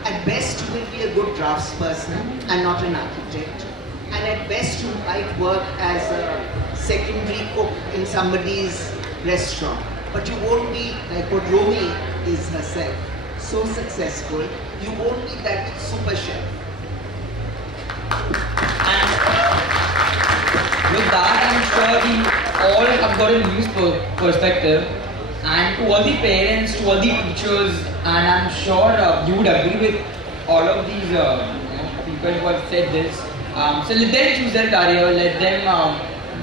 at best you will be a good draftsperson and not an architect. And at best you might work as a secondary cook in somebody's restaurant. But you won't be like what Romi is herself, so successful. You won't be that super chef. And with that, I'm sure we all have got a new perspective. And to all the parents, to all the teachers, and I'm sure you would agree with all of these people who have said this. So let them choose their career, let them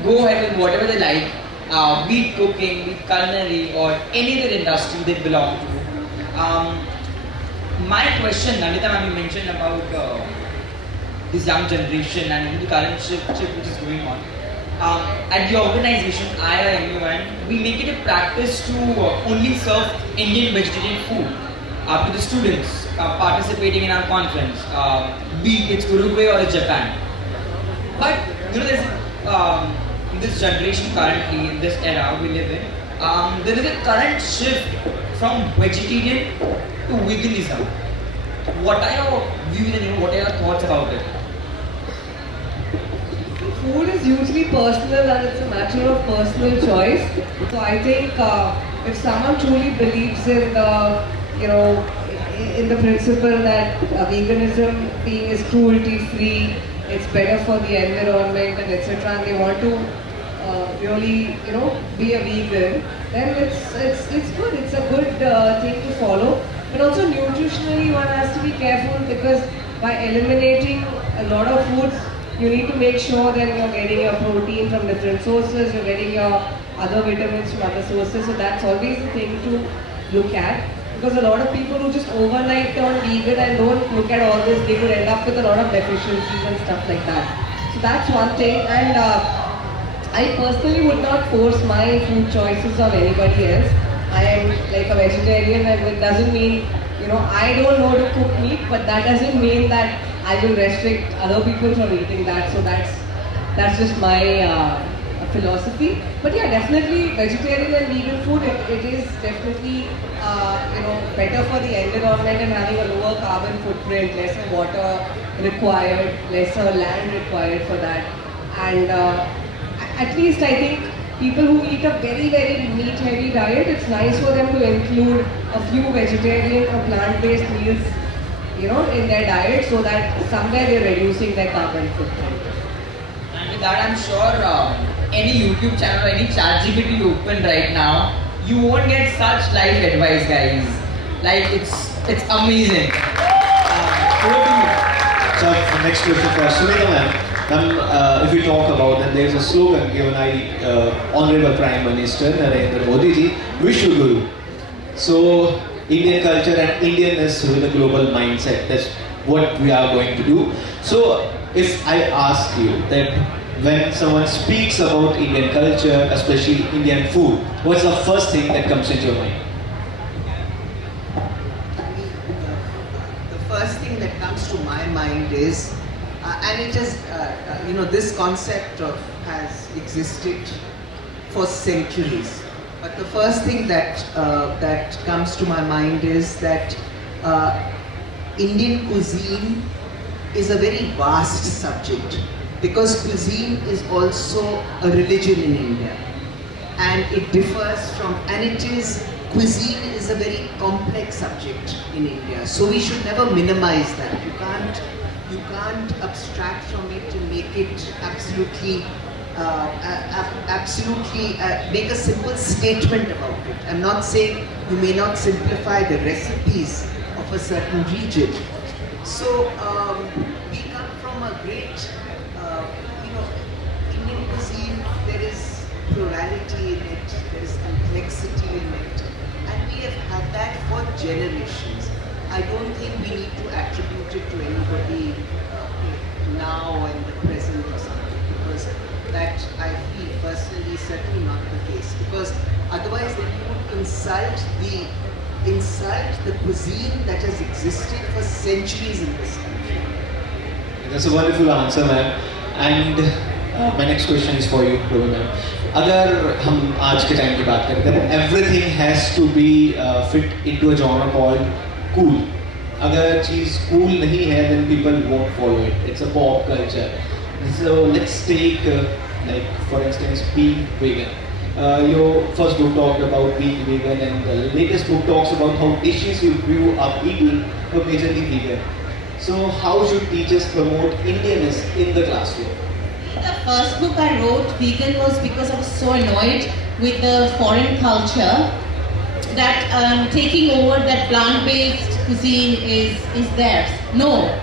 go ahead with whatever they like, be it cooking, be it culinary, or any other industry they belong to. My question, Nandita ma'am, you mentioned about this young generation and the current shift which is going on. At the organization, IIMUN, we make it a practice to only serve Indian vegetarian food to the students participating in our conference, be it Uruguay or Japan. But there's in this generation currently, in this era we live in, there is a current shift from vegetarian to veganism. What are your views and what are your thoughts about it? Food is hugely personal and it's a matter of personal choice. So I think if someone truly believes in in the principle that veganism is cruelty free, it's better for the environment and etc. and they want to really be a vegan, then it's good. It's a good thing to follow. But also nutritionally one has to be careful because by eliminating a lot of foods, you need to make sure that you're getting your protein from different sources, you're getting your other vitamins from other sources. So that's always the thing to look at. Because a lot of people who just overnight turn vegan and don't look at all this, they could end up with a lot of deficiencies and stuff like that. So that's one thing. And I personally would not force my food choices on anybody else. I am like a vegetarian and it doesn't mean, I don't know to cook meat, but that doesn't mean that I will restrict other people from eating that. So that's just my philosophy. But yeah, definitely vegetarian and vegan food, it is definitely better for the environment and having a lower carbon footprint, lesser water required, lesser land required for that. And at least I think people who eat a very, very meat-heavy diet, it's nice for them to include a few vegetarian or plant-based meals, you know, in their diet, so that somewhere they're reducing their carbon footprint. And with that, I'm sure any YouTube channel, any ChatGPT you open right now, you won't get such life advice, guys. Like it's amazing. Over to you. So next question for Sunita ma'am. If we talk about, and there's a slogan given by Honorable Prime Minister Narendra Modi ji, Vishwaguru. So Indian culture and Indianness with a global mindset. That's what we are going to do. So if I ask you that when someone speaks about Indian culture, especially Indian food, what's the first thing that comes into your mind? The first thing that comes to my mind is, and it is, this concept has existed for centuries. But the first thing that comes to my mind is that Indian cuisine is a very vast subject, because cuisine is also a religion in India, and it differs from, and it is, cuisine is a very complex subject in India, so we should never minimize that. You can't abstract from it and make it absolutely make a simple statement about it. I'm not saying you may not simplify the recipes of a certain region. So we come from a great, Indian cuisine, there is plurality in it, there is complexity in it, and we have had that for generations. I don't think we need to attribute it to anybody now and the present or something, because that I feel personally certainly not the case, because otherwise then you would insult the cuisine that has existed for centuries in this country. That's a wonderful answer, ma'am. And my next question is for you, Rovi ma'am. अगर हम आज के time की बात करें, then everything has to be fit into a genre called cool. अगर चीज़ cool नहीं है, then people won't follow it. It's a pop culture. So let's take, like for instance, being vegan. Your first book talked about being vegan, and the latest book talks about how dishes you grew up eating were majorly vegan. So how should teachers promote Indianness in the classroom? The first book I wrote, vegan, was because I was so annoyed with the foreign culture that taking over that plant-based cuisine is theirs. No.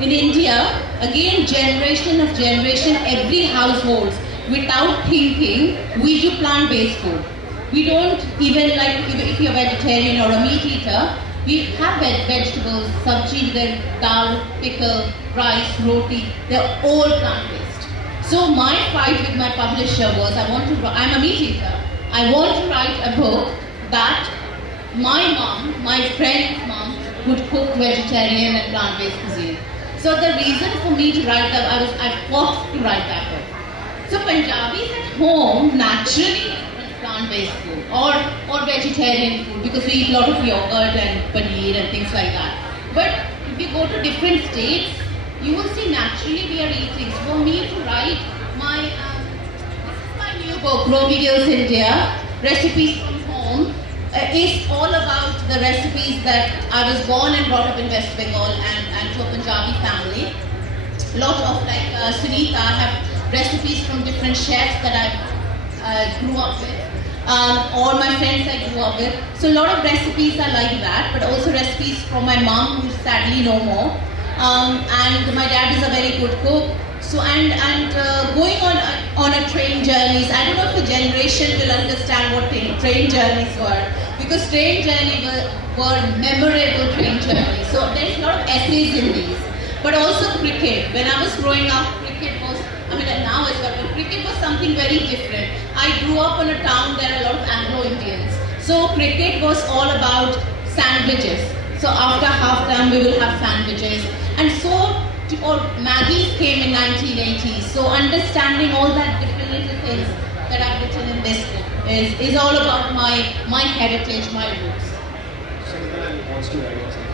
In India, again, generation of generation, every household, without thinking, we do plant-based food. We don't even, like, if you're vegetarian or a meat eater, we have vegetables, sabji, then dal, pickle, rice, roti, they're all plant-based. So my fight with my publisher was, I'm a meat eater, I want to write a book that my mom, my friend's mom, would cook vegetarian and plant-based cuisine. So the reason for me to write that, I fought to write that book. So Punjabis at home naturally eat plant-based food or vegetarian food, because we eat a lot of yogurt and paneer and things like that. But if you go to different states, you will see naturally we are eating. So for me to write this is my new book, Rovi Girls India, Recipes from Home, is all about the recipes that I was born and brought up in West Bengal and to a Punjabi family. A lot of, like Sunita, I have recipes from different chefs that I grew up with, or my friends I grew up with. So a lot of recipes are like that, but also recipes from my mom, who's sadly no more. And my dad is a very good cook. So and going on a train journeys, I don't know if the generation will understand what train journeys were, because train journeys were memorable train journeys. So there is a lot of essays in these, but also cricket. When I was growing up, cricket was, now as well, but cricket was something very different. I grew up in a town there are a lot of Anglo-Indians. So cricket was all about sandwiches. So after half time we will have sandwiches. And so Maggie came in 1980s. So understanding all that different little things that I've written in this book is all about my heritage, my roots. Sunita wants to write something.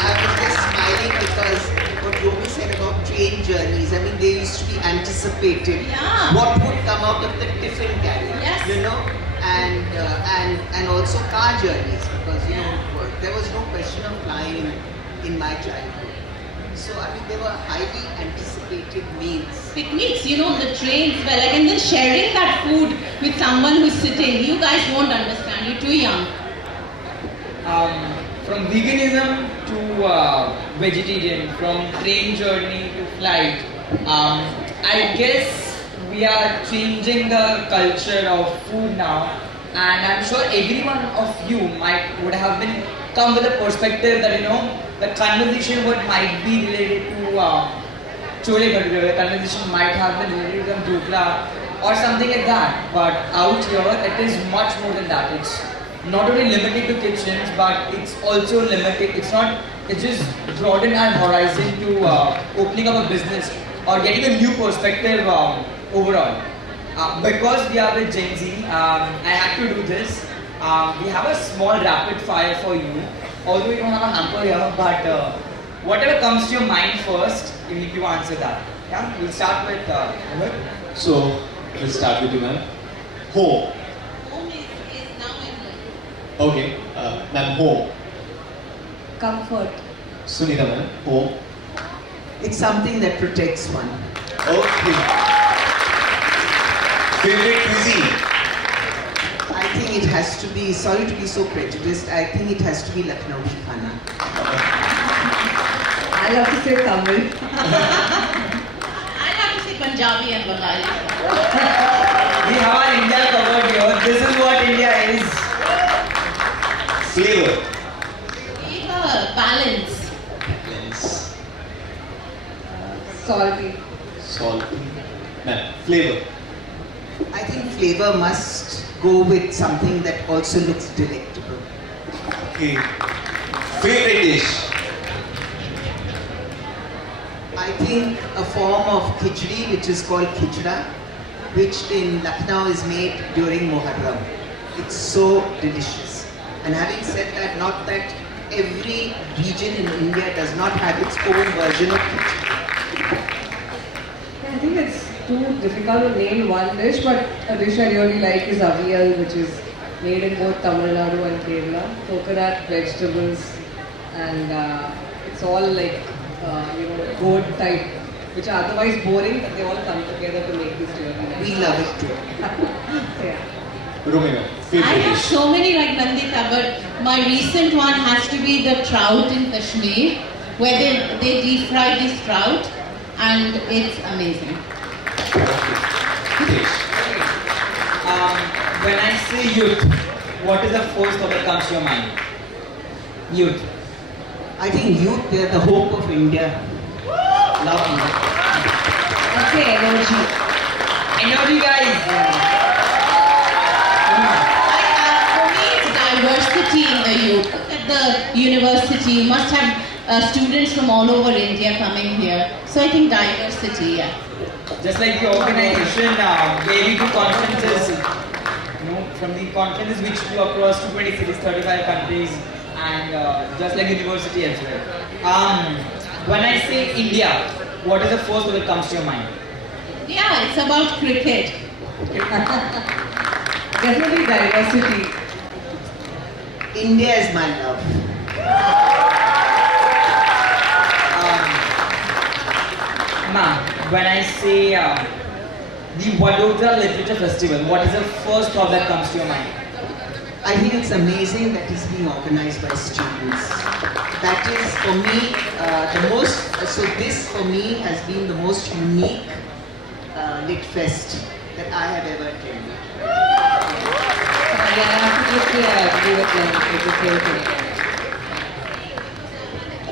I was just smiling because what Rovi said about tree train journeys. I mean, they used to be anticipated. Yeah. What would come out of the tiffin carrier? Yes. You know, and also car journeys, because you know there was no question of flying in my childhood. So I mean, they were highly anticipated meals. Picnics, you know, the trains were like, and then sharing that food with someone who's sitting. You guys won't understand. You're too young. From veganism to vegetarian, from train journey to flight, I guess we are changing the culture of food now, and I'm sure every one of you would have been come with a perspective that the conversation might be related to chole bhature, the conversation might have been related to dhokla or something like that. But out here, it is much more than that. It's not only limited to kitchens, but it's also limited. It's just broadened our horizon to opening up a business or getting a new perspective overall. Because we are with Gen Z, I had to do this. We have a small rapid fire for you. Although we don't have a hamper here, but whatever comes to your mind first, you need to answer that. Yeah, we'll start with Mohit. So, let's start with you, ma'am. Home. Home is now England. Okay, ma'am, home. Comfort. Sunita, ma'am, home. It's something that protects one. Okay. Favorite cuisine? I think it has to be, sorry to be so prejudiced, I think it has to be Lucknowi khana. I love to say Tamil. I have to say Punjabi and Bengali. We have our India covered here. This is what India is. Flavor. Balance. Lens. Salty. Salty. Ma'am, flavor. I think flavor must go with something that also looks delectable. Okay. Favorite dish. I think a form of khichdi which is called khichda, which in Lucknow is made during Muharram. It's so delicious. And having said that, not that every region in India does not have its own version of khichdi. I think it's too difficult to name one dish, but a dish I really like is avial, which is made in both Tamil Nadu and Kerala. Coconut, vegetables, and it's all like goat type, which are otherwise boring, but they all come together to make this really nice. We love it too. Yeah. Rumi, ma'am, favorite I have dish. so many like Nandita, but my recent one has to be the trout in Kashmir, where they deep fry this trout, and it's amazing. Dish. When I say youth, what is the first thought that comes to your mind? Youth. I think youth, they're the hope of India. Love you. I'd say energy. Energy, guys. For me, it's diversity in the youth. Look at the university, you must have students from all over India coming here. So I think diversity, yeah. Just like the organization, where we do conferences, from the conferences which do across 220 cities, 35 countries, and just like university as well. When I say India, what is the first one that comes to your mind? Yeah, it's about cricket. Definitely diversity. India is my love. Ma'am, when I say the Vadodara Literature Festival, what is the first thought that comes to your mind? I think it's amazing that it's being organized by students. That is for me the most, so this for me has been the most unique Lit Fest that I have ever attended. Again, I have to just say I agree with them. It's the same thing.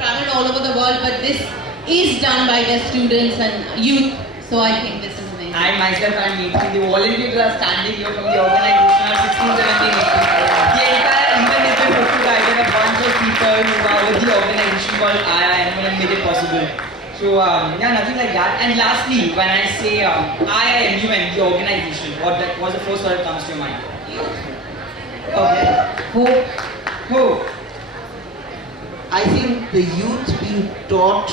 Traveled all over the world, but this is done by the students and youth. So I think this is amazing. I myself am meeting the volunteers who are standing here from the organization are 16, 17, 18. The entire event has been put together a bunch of people who are with the organization called IIM and made it possible. So yeah, nothing like that. And lastly, when I say IIMUN, the organization, what's the first word that comes to your mind? Okay. Hope. Who? I think the youth being taught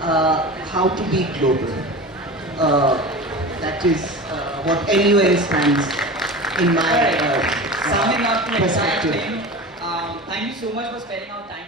how to be global. That is what NUN stands in my Summing up the entire perspective. thing, thank you so much for spending our time